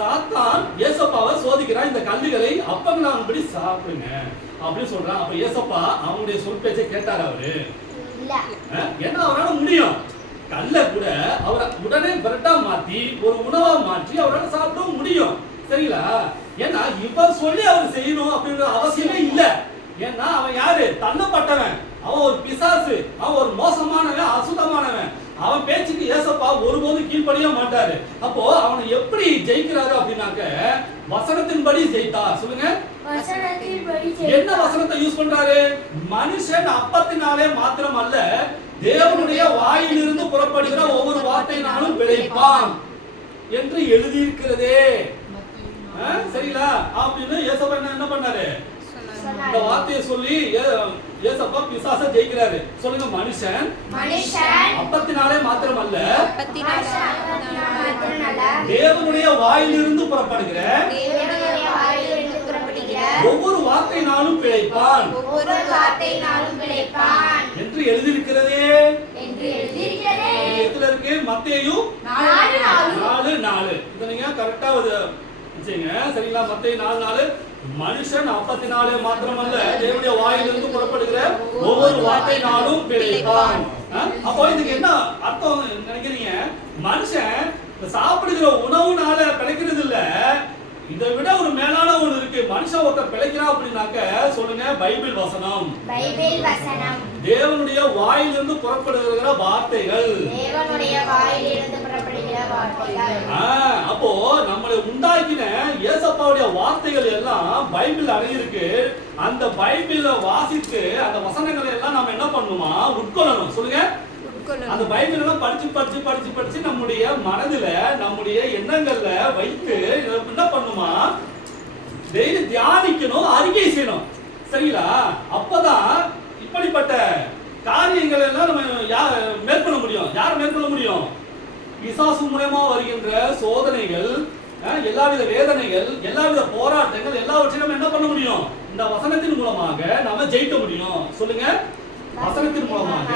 சாத்தான் ஏசப்பாவை சோதிக்கிறான், இந்த கல்லுகளை அப்பங்களாகும்படி சாப்பிடுங்க அப்படின்னு சொல்றான். அப்ப ஏசப்பா அவனுடைய சொல் பேச்சை கேட்டார் அவரு? ஏன்னா அவரால் முடியும். கல்ல கூட அவரை உடனே பிரெட்டா மாத்தி ஒரு உணவா மாற்றி அவரால் சாப்பிடவும் முடியும். சரிங்களா? ஏன்னா இவர் சொல்லி அவர் செய்யணும் அப்படின்ற அவசியமே இல்ல. ஏன்னா அவன் யாரு? தள்ளப்பட்டவன், அவன் ஒரு பிசாசு, அவன் ஒரு மோசமானவன், அசுத்தமானவன். அவன் பேச்சுக்கு ஏசப்பா ஒருபோதும் கீழ்ப்படிய மாட்டாரு. அப்போ அவனை எப்படி ஜெயிக்கிறாரு அப்படின்னாக்க வசனத்தின்படி ஜெயித்தா. சொல்லுங்க, என்ன வசனத்தை யூஸ் பண்றாரு? மனுஷன் அப்பத்தினாலே மாத்திரம் அல்ல, தேவனுடைய வாயிலிருந்து புறப்படுகிற ஒவ்வொரு வார்த்தையினாலும் பிழைப்பான் என்று எழுதியிருக்கிறதே. சரிங்களா? அப்படின்னு ஏசப்பா என்ன பண்ணாரு? இந்த வார்த்தையை சொல்லி ஏசப்பா பிசாசை ஜெயிக்கிறாரு. சொல்லுங்க, மனுஷன் அப்பத்தினாலே மாத்திரம் அல்ல, தேவனுடைய வாயிலிருந்து புறப்படுகிற ஒவ்வொரு வார்த்தையினாலும் பிழைப்பான் என்று எழுதியிருக்கிறதே. எதுல இருக்கு? மத்தேயு 4:4. இத நீங்க கரெக்டா வச்சுங்க. சரிங்களா? மத்தேயு 4:4. மனுஷன் அப்பத்தினாலே மாத்திரமல்ல, தேவனுடைய வாயிலிருந்து புறப்படுகிற ஒவ்வொரு வார்த்தையினாலும் பிழைப்பான். அப்போ இதுக்கு என்ன அர்த்தம் நினைக்கிறீங்க? மனுஷன் சாப்பிடுகிற உணவுனால பிழைக்கிறது இல்ல, இதை விட ஒரு மேலான ஒண்ணு இருக்கு. மனுஷன் ஒருத்தர் பிழைக்கிறான் அப்படின்னாக்க சொல்லுங்க, பைபிள் வசனம். தேவனுடைய வாயிலிருந்து புறப்படுகிற வார்த்தைகள். அப்போ நம்மளை உண்டாக்கின ஏசப்பாவுடைய வார்த்தைகள் எல்லாம் பைபிள் அடங்கியிருக்கு. அந்த பைபிளை வாசித்து அந்த வசனங்களை எல்லாம் நம்ம என்ன பண்ணணுமா? உட்கொள்ளணும். சொல்லுங்க, அந்த பைபிள் எல்லாம் படிச்சு நம்முடைய மனதுல, நம்முடைய எண்ணங்கள்ல வைத்து என்ன பண்ணுமா? டெய்லி தியானிக்கணும், அறிக்கை செய்யணும். சரிங்களா? அப்பதான் இப்படிப்பட்ட காரியங்கள் எல்லாம் நம்ம மேற்கொள்ள முடியும். யார் மேற்கொள்ள முடியும்? பிசாசு மூலமா வருகின்ற சோதனைகள், எல்லாவித வேதனைகள், எல்லாவித போராட்டங்கள் எல்லாவற்றையும் நம்ம என்ன பண்ண முடியும்? இந்த வசனத்தின் மூலமாக நம்ம ஜெயிக்க முடியும். சொல்லுங்க, வசனத்தின் மூலமாக